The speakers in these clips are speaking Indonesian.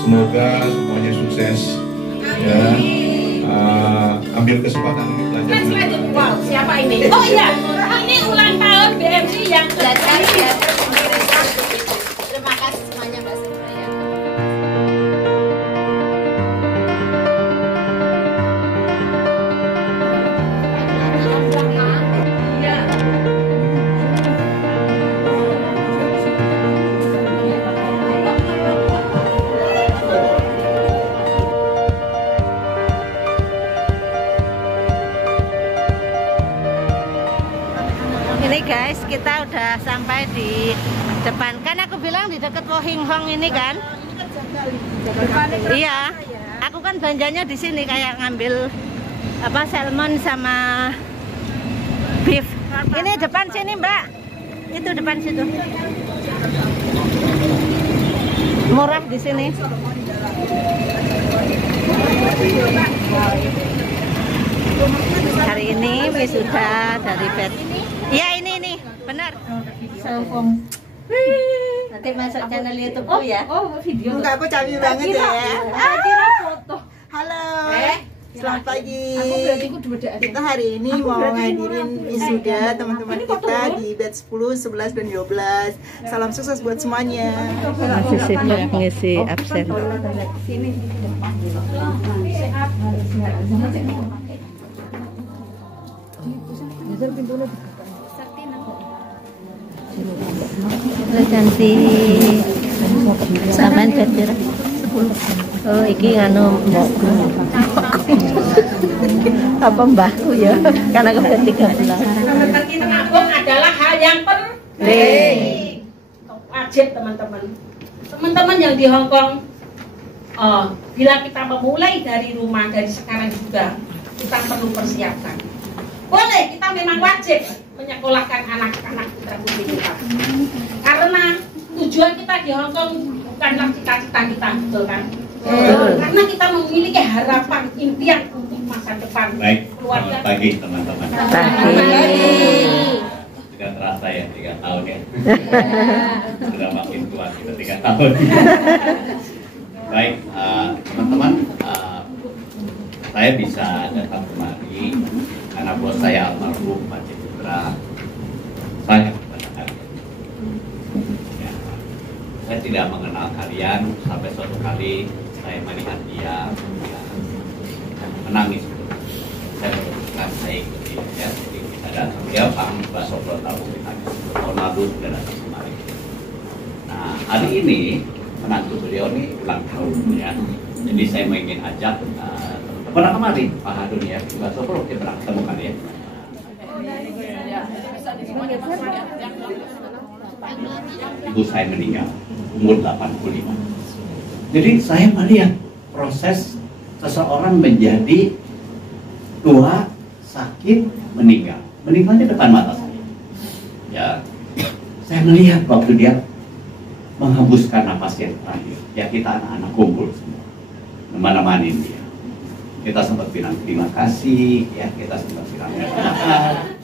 Semoga semuanya sukses. Ya, ambil kesempatan ini belajar. Wow, siapa ini? Oh iya, ini ulang tahun BMC yang belajar ya. Terima kasih semuanya Mbak Suraya. Ini guys, kita udah sampai di depan. Kan aku bilang di dekat Wohing Hong ini kan? Iya. Aku kan belanjanya di sini kayak ngambil apa salmon sama beef. Ini depan sini, Mbak. Itu depan situ. Murah di sini. Hari ini wisuda dari bed. Iya ini benar. Nanti masuk channel YouTube ya. Oh, video. Muka aku cabi banget ya. Kira foto. Halo. Selamat pagi. Aku berarti aku dua-dua. Kita hari ini mau ngadirin wisuda teman-teman kita di batch 10, 11 dan 12. Salam sukses buat semuanya. Masih sibuk ngisi absen. Cantik. Sampean bed 10. Oh, iki anu mbokku. Apa mbahku ya? Karena aku bed 13. Seperti menabung adalah hal yang penting. Wajib teman-teman. Teman-teman yang di Hong Kong, bila kita memulai dari rumah dari sekarang juga, kita perlu persiapkan. Boleh, kita memang wajib menyekolahkan anak-anak putra putri kita. Karena tujuan kita di Hong Kong bukanlah cita-cita kita, betul kan? Karena kita memiliki harapan, impian untuk masa depan. Baik, keluarga. selamat pagi teman-teman. Tidak terasa ya, 3 tahun ya. Sudah makin tua kita 3 tahun. Baik, teman-teman, saya bisa datang kemari karena bos saya almarhum Pak Citra sangat kepada kalian. Ya, saya tidak mengenal kalian sampai suatu kali saya melihat dia menangis. Saya memutuskan saya ikuti ya, jadi kita datang dia Pak Sopro tahu kita tahun lalu sudah datang kemari. Nah hari ini menantu beliau ini ulang tahun ya, jadi saya ingin ajak pernah kemarin Pak Hadun ya, Pak Sopro kita pernah ketemu kan ya. Ibu saya meninggal umur 85. Jadi saya melihat proses seseorang menjadi tua, sakit, meninggal. Meninggalnya depan mata saya. Ya, saya melihat waktu dia menghembuskan napasnya terakhir. Ya kita anak-anak kumpul semua, menemani dia. Kita sempat bilang terima kasih, ya kita sempat bilang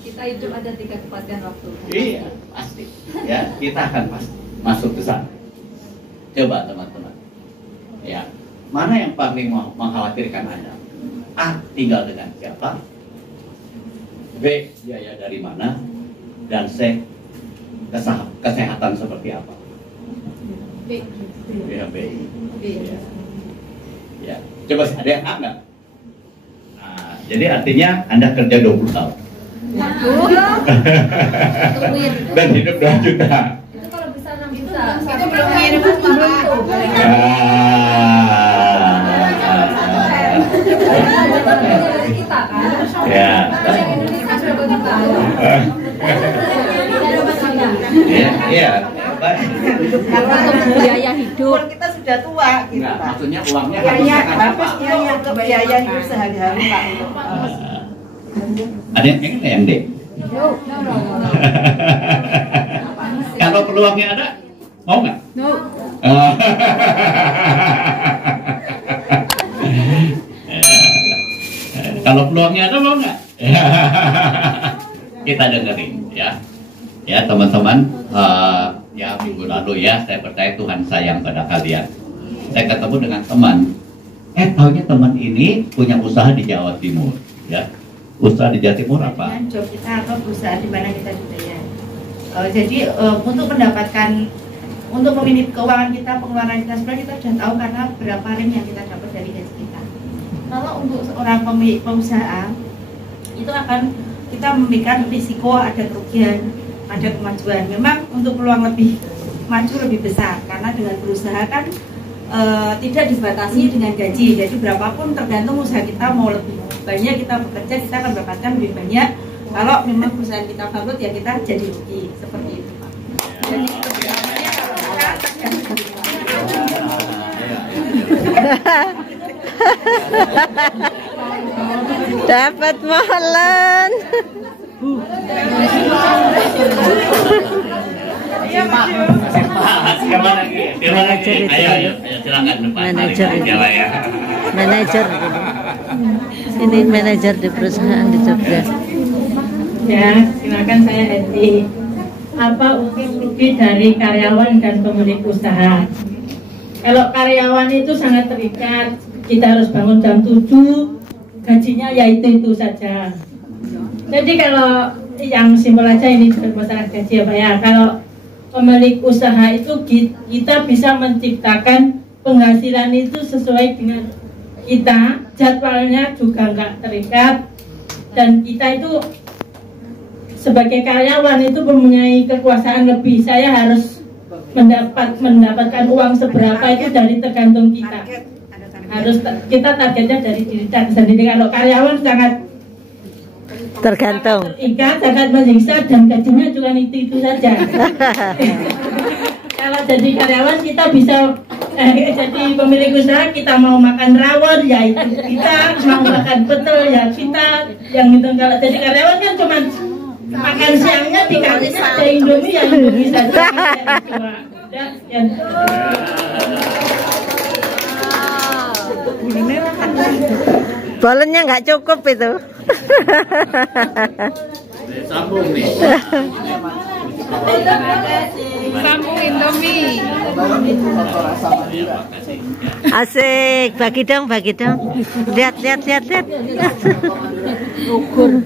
Kita hidup ada 3 kepastian waktu. iya pasti, ya kita akan pasti masuk ke sana. Coba teman-teman, ya mana yang paling mengkhawatirkan Anda? A. Tinggal dengan siapa? B. Biaya dari mana? Dan C. Kesehatan seperti apa? B. Ya B. Ya. Ya. Coba ada yang A nggak? Jadi artinya Anda kerja 20 tahun dan hidup 2 juta. Itu kalau bisa 6 juta. Itu belum ngirim rumah. Kita kan. Ya. Indonesia sudah begitu. Iya. Untuk biaya hidup. Kita sudah tua gitu Enggak, Pak. maksudnya uangnya Biaya harus apa? untuk biaya hidup sehari-hari Pak. Ada yang enggak yang D? Kalau peluangnya ada, mau nggak? No. Kalau peluangnya ada, mau nggak? Kita dengerin ya. Ya teman-teman, ya minggu lalu ya saya percaya Tuhan sayang pada kalian. saya ketemu dengan teman. Tahunya teman ini punya usaha di Jawa Timur, ya. Usaha di Jawa Timur apa? Job kita atau perusahaan di mana kita dibayar. Jadi untuk mendapatkan, untuk memanage keuangan kita, pengeluaran kita sebenarnya kita sudah tahu karena berapa rem yang kita dapat dari gaji kita. Kalau untuk seorang pemilik pengusaha itu akan kita memberikan risiko, ada kerugian, ada kemajuan. Memang untuk peluang lebih maju lebih besar karena dengan berusaha kan tidak dibatasi dengan gaji. Jadi berapapun tergantung usaha kita, mau lebih banyak kita bekerja kita akan mendapatkan lebih banyak. Kalau memang perusahaan kita bangkrut ya kita jadi rugi, seperti itu Pak. Jadi kebijakannya kalau kita Dapat molen. Ayo, silakan depan. Manajer ini. Ya. Manajer ini manajer di perusahaan di Jogja. Ya, silakan saya Eti. Apa untung rugi dari karyawan dan pemilik usaha? Kalau karyawan itu sangat terikat, kita harus bangun jam 7, gajinya ya itu saja. Jadi kalau yang simpel aja ini masalah gaji ya Pak ya. Kalau pemilik usaha itu kita bisa menciptakan penghasilan itu sesuai dengan kita, jadwalnya juga nggak terikat, dan kita itu sebagai karyawan itu mempunyai kekuasaan lebih. Saya harus mendapatkan uang seberapa itu dari tergantung kita. Harus kita targetnya dari diri kita sendiri. Kalau karyawan sangat Tergantung. terikat, sangat menyiksa, dan gajinya juga itu saja. Kalau jadi karyawan kita bisa jadi pemilik usaha, kita mau makan rawon ya itu kita, mau makan betul ya kita, yang itu. Kalau jadi karyawan kan cuma makan siangnya di kantinnya ada Indomie ya Indomie saja. Ya. Bolennya nggak cukup itu. Sambung nih. Sambung Indomie. Asik, bagi dong. Lihat.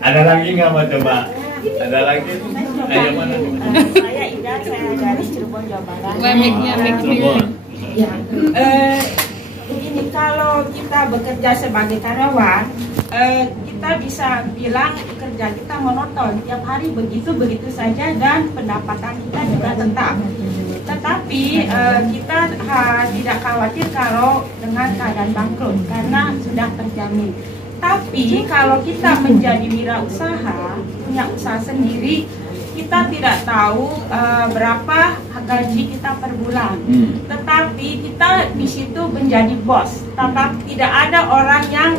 Ada lagi nggak mau coba? Ada lagi? Ayo mana? saya Ida, saya dari Cirebon, Jawa Barat. Cirebon. Ya, ini kalau kita bekerja sebagai karyawan, kita bisa bilang kerja kita monoton, tiap hari begitu saja dan pendapatan kita juga tetap. Tetapi kita tidak khawatir kalau dengan keadaan bangkrut karena sudah terjamin. Tapi kalau kita menjadi wirausaha, punya usaha sendiri, kita tidak tahu berapa gaji kita per bulan. Tetapi kita di situ menjadi bos. Tetap tidak ada orang yang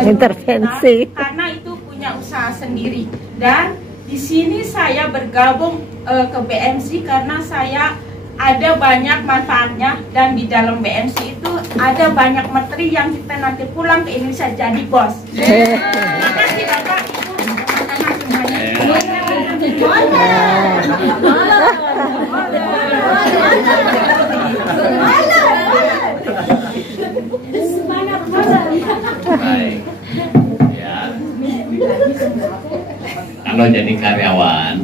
Intervensi. karena itu punya usaha sendiri. Dan di sini saya bergabung ke BMC karena saya ada banyak manfaatnya, dan di dalam BMC itu ada banyak materi yang kita nanti pulang ke Indonesia jadi bos. Terima kasih Bapak Ibu teman-teman semuanya. Baik. Ya. Kalau jadi karyawan,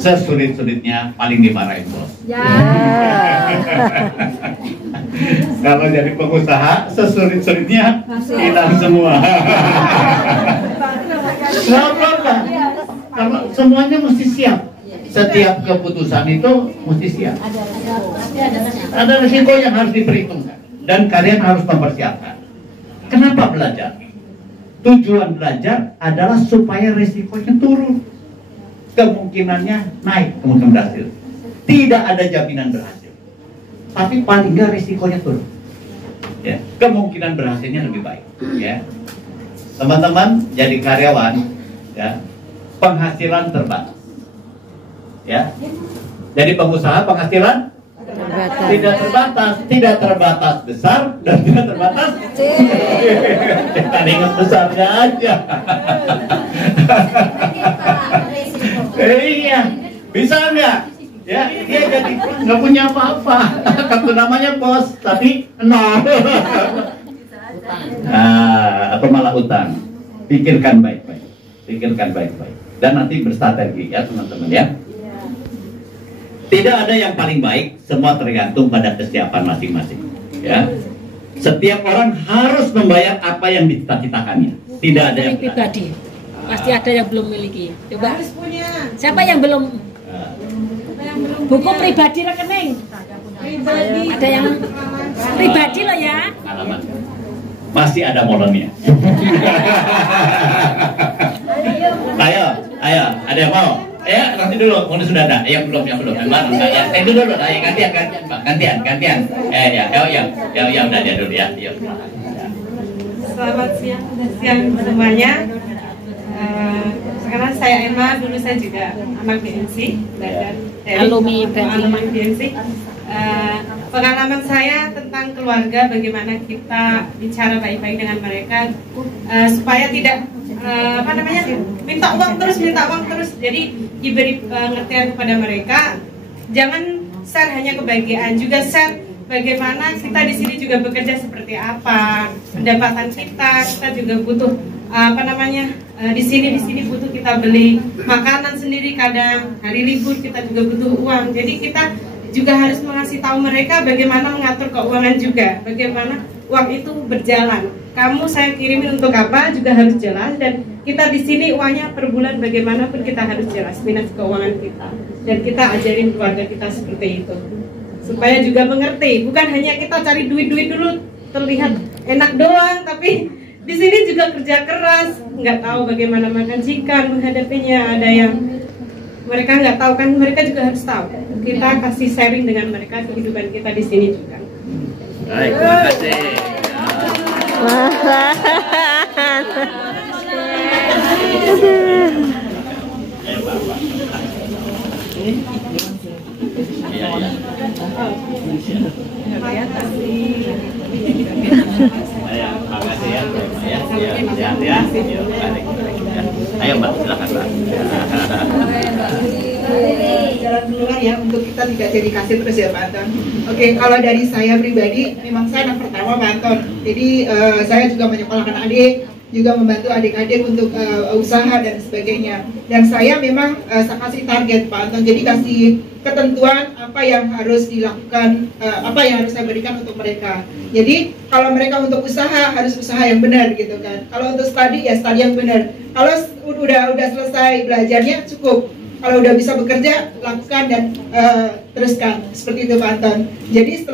sesulit-sulitnya paling dimarahin bos. Kalau jadi pengusaha, sesulit-sulitnya hilang semua. Kenapa? Karena semuanya mesti siap. Setiap keputusan itu mesti siap. Ada risiko yang harus diperhitungkan, dan kalian harus mempersiapkan. Kenapa belajar? Tujuan belajar adalah supaya risikonya turun, kemungkinannya naik, kemungkinan berhasil. Tidak ada jaminan berhasil, tapi paling nggak risikonya turun. Ya, kemungkinan berhasilnya lebih baik. Ya, teman-teman jadi karyawan, ya, penghasilan terbatas. Ya, jadi pengusaha penghasilan tidak terbatas besar dan tidak terbatas kita ingat besarnya aja. Iya, bisa nggak? Ya, dia jadi nggak punya apa-apa. Kartu namanya bos, tapi nol. Atau malah utang. Pikirkan baik-baik. Pikirkan baik-baik. Dan nanti berstrategi ya teman-teman ya. Tidak ada yang paling baik, semua tergantung pada kesiapan masing-masing. Ya. Setiap orang harus membayar apa yang dicita-citakannya. Tidak ada yang pribadi. Pasti ada yang belum miliki. Coba. Siapa yang belum? Buku pribadi rekening. Ada yang pribadi loh ya. Alamat. Masih ada molonnya. Ayo, ada yang mau? Ya, nanti dulu, mau sudah ada. Yang belum. Yang baru enggak ya. Itu dulu, ayo gantian, Pak. Gantian. Ya udah dia dulu ya. Yuk. Selamat siang semuanya. Sekarang saya Emma, dulu saya juga anak BNC, belajar dari alumni BNC. Pengalaman saya tentang keluarga, bagaimana kita bicara baik-baik dengan mereka supaya tidak minta uang terus. Jadi diberi pengertian kepada mereka. Jangan share hanya kebahagiaan, juga share bagaimana kita di sini juga bekerja seperti apa, pendapatan kita juga butuh di sini butuh kita beli makanan sendiri, kadang hari libur kita juga butuh uang. Jadi kita juga harus mengasih tahu mereka bagaimana mengatur keuangan juga, bagaimana uang itu berjalan. Kamu saya kirimin untuk apa juga harus jelas, dan kita di sini uangnya per bulan bagaimanapun kita harus jelas minus keuangan kita, dan kita ajarin keluarga kita seperti itu supaya juga mengerti. Bukan hanya kita cari duit dulu terlihat enak doang, tapi di sini juga kerja keras, nggak tahu bagaimana majikan menghadapinya. Ada yang mereka nggak tahu kan, mereka juga harus tahu. Kita kasih sharing dengan mereka kehidupan kita di sini juga. Baik, terima kasih. Ayo Mbak, silakan Mbak. Jalan keluar ya untuk kita tidak jadi kasih terus ya Pak Anton. Oke, kalau dari saya pribadi, memang saya anak pertama Pak Anton. Jadi saya juga menyekolahkan adik, juga membantu adik-adik untuk usaha dan sebagainya. Dan saya memang saya kasih target Pak Anton, jadi kasih ketentuan apa yang harus dilakukan, apa yang harus saya berikan untuk mereka. Jadi kalau mereka untuk usaha, harus usaha yang benar gitu kan. Kalau untuk studi, ya studi yang benar. Kalau udah selesai belajarnya cukup. Kalau udah bisa bekerja, lakukan dan teruskan seperti itu Pak Anton. Jadi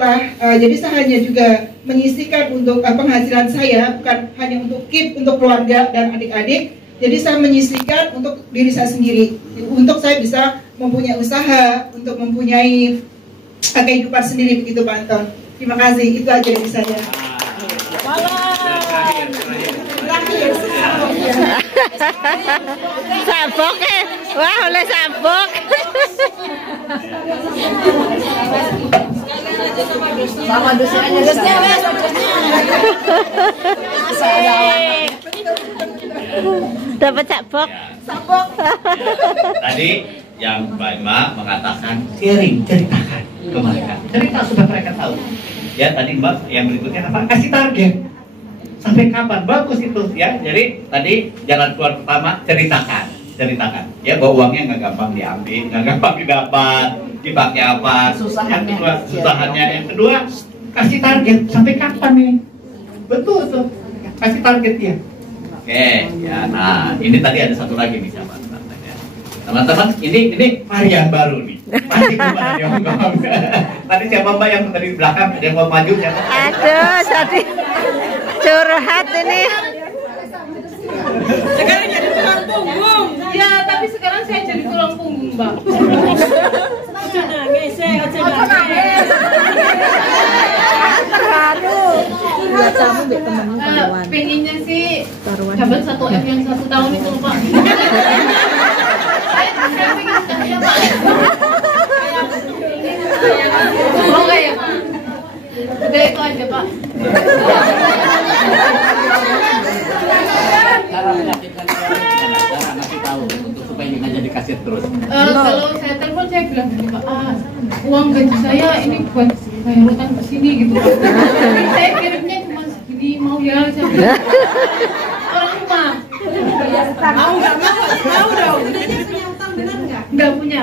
jadi saya hanya juga menyisihkan untuk penghasilan saya, bukan hanya untuk keep untuk keluarga dan adik-adik. Jadi saya menyisihkan untuk diri saya sendiri, untuk saya bisa mempunyai usaha, untuk mempunyai kehidupan sendiri begitu Pak Anton. Terima kasih, itu aja dari saya. Sabok wah oleh sabok. Sama dusnya aja. Dapat sabok. Tadi yang Mbak Emma mengatakan sharing, ceritakan ke mereka. Cerita supaya mereka tahu. Ya tadi Mbak yang berikutnya apa? Kasih target. Sampai kapan? Bagus itu ya. Jadi tadi jalan keluar pertama ceritakan ya bahwa uangnya nggak gampang diambil, nggak gampang didapat, dipakai apa, susahannya. Yang kedua kasih target sampai kapan nih? Betul tuh, kasih target dia. Oke, ya. Nah ini tadi ada satu lagi nih teman-teman. Ini varian baru nih. Masih gimana dia ngomong? Tadi siapa Mbak yang tadi di belakang? Ada yang mau maju siapa? Aduh, tadi curhat ini. Sekarang jadi tulang punggung. Ya, tapi sekarang saya jadi tulang punggung, Mbak. Aja nangis. Terharu. Buat kamu biar temenmu kawan. Pengennya sih dapat 1 M yang 1 tahun itu Pak. Saya pengen sekali ya Pak. Oh enggak ya Pak. Udah itu aja Pak. Cara meyakinkan cara ngasih tahu untuk supaya nggak jadi kasih terus? Kalau saya telepon saya bilang gini Pak, uang gaji saya ini buat bayar utang ke sini gitu. Saya kirimnya cuma segini, mau ya saya bilang. Orang rumah. Mau nggak mau? Mau dong. Nggak punya.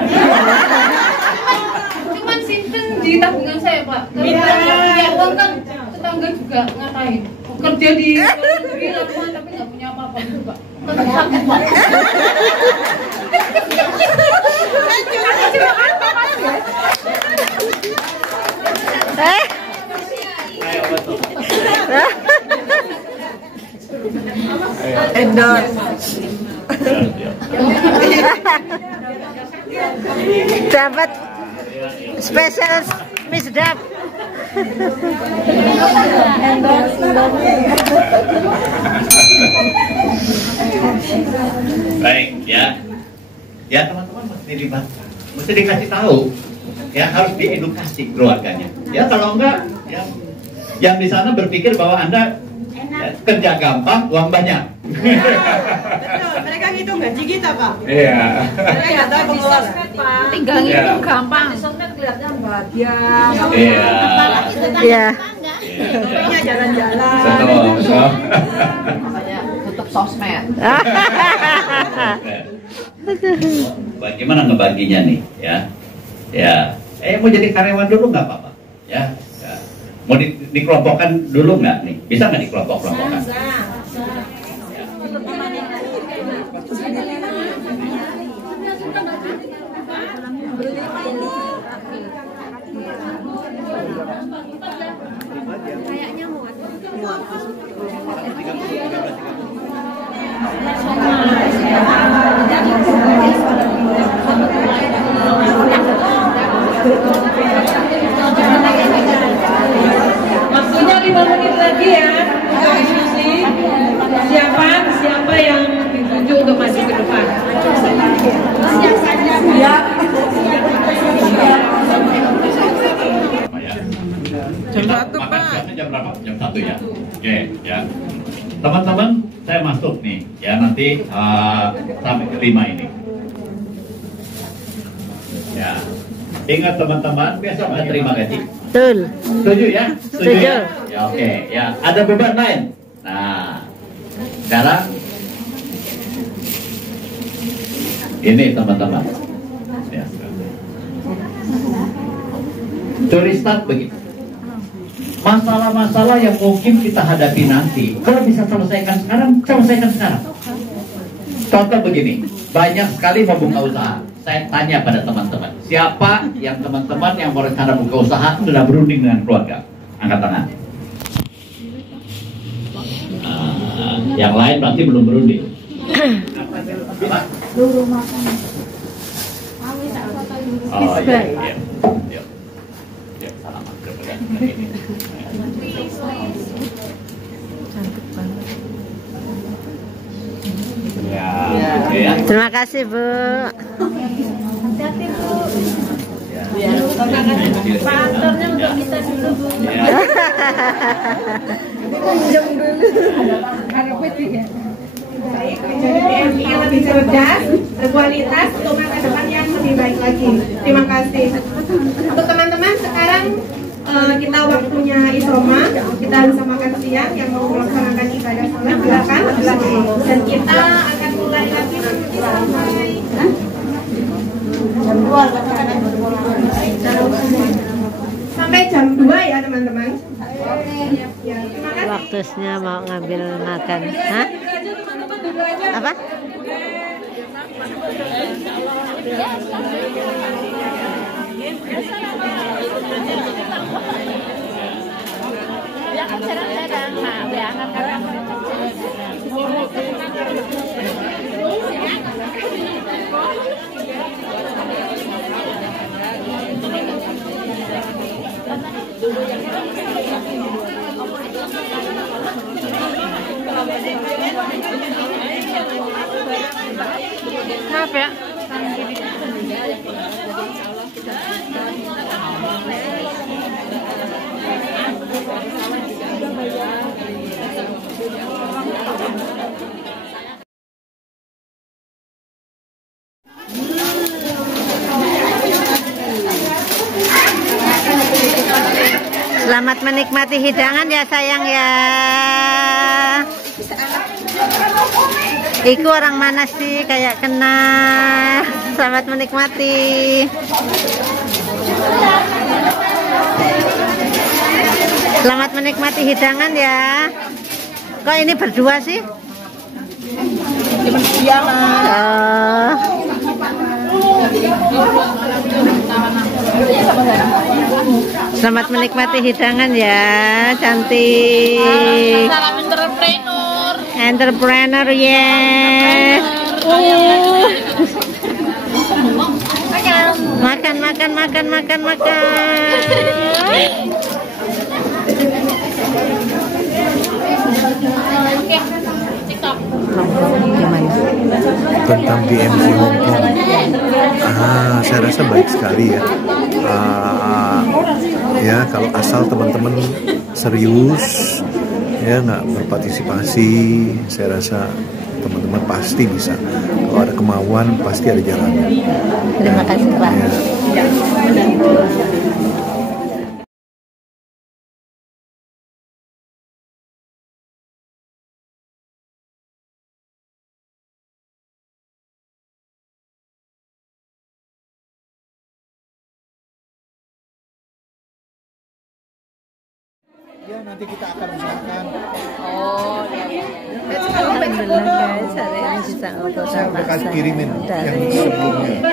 Cuman simpen di tabungan saya Pak. Kalau punya uang kan tetangga juga ngatain. Kerja di luar negeri lama tapi nggak punya apa-apa gitu Pak. Tetap sakit Pak. Endorse. Dapat spesial misdap. Baik ya. Ya teman-teman mesti dibaca, mesti dikasih tahu. Ya harus diedukasi keluarganya. Ya kalau enggak, ya yang di sana berpikir bahwa Anda ya, kerja gampang, uang banyak. Betul, mereka ngitung gaji kita Pak. Iya. Mereka nggak tahu pengelola. Tinggal ngitung gampang. Iya. Iya. Pokoknya jalan-jalan. Betul. Tutup sosmed. Bagaimana ngebaginya nih? Ya, ya. Mau jadi karyawan dulu nggak apa-apa? Ya. Ya. Mau dikelompokkan dulu nggak nih? Bisa nggak dikelompok-kelompokkan? Waktunya 5 menit lagi ya untuk diskusi. Siapa yang ditunjuk untuk maju ke depan? Jam 1 Pak. Jam berapa? Jam 1 ya. Oke ya. Teman-teman, saya masuk nih ya nanti sampai ke 5 ini. Ya. Ingat teman-teman, besok nggak terima gaji. Betul. Setuju ya? Setuju. Ya? Ya oke. Ya. Ada beban lain. Nah, sekarang ini teman-teman. Ya. To restart begitu. Masalah-masalah yang mungkin kita hadapi nanti, kalau bisa selesaikan sekarang, selesaikan sekarang. Contoh begini, banyak sekali mau buka usaha. Saya tanya pada teman-teman, siapa yang teman-teman yang mau rencana buka usaha sudah berunding dengan keluarga? Angkat tangan. Yang lain pasti belum berunding. Oh iya, iya. Ya, salam. Ya. Terima kasih Bu. Hati-hati Bu. Pak aktornya untuk kita dulu Bu. Pinjam dulu. Baik, menjadi PMI yang lebih cerdas, berkualitas untuk masa depan yang lebih baik lagi. Terima kasih. Untuk teman-teman sekarang kita waktunya isoma, kita bisa makan siang. Yang mau melaksanakan ibadah salat silakan. Dan kita akan mulai lagi sampai jam 2 ya teman-teman. Ya, terima kasih. Waktunya mau ngambil makan. Hah? Apa? Maaf ya. menikmati hidangan ya sayang ya. Iku orang mana sih kayak kenal. Selamat menikmati. Selamat menikmati hidangan ya. Kok ini berdua sih? Selamat menikmati hidangan ya, cantik. Salam entrepreneur. Entrepreneur ya. Makan. Tentang BMC Hong Kong. Saya rasa baik sekali ya. Ya kalau asal teman-teman serius ya nggak berpartisipasi, saya rasa teman-teman pasti bisa. Kalau ada kemauan pasti ada jalannya. Terima kasih Pak. Ya. Ya nanti kita akan usahakan. Alhamdulillah guys, hari ini bisa foto Saya sama udah kasih kirimin yang dari sebelumnya.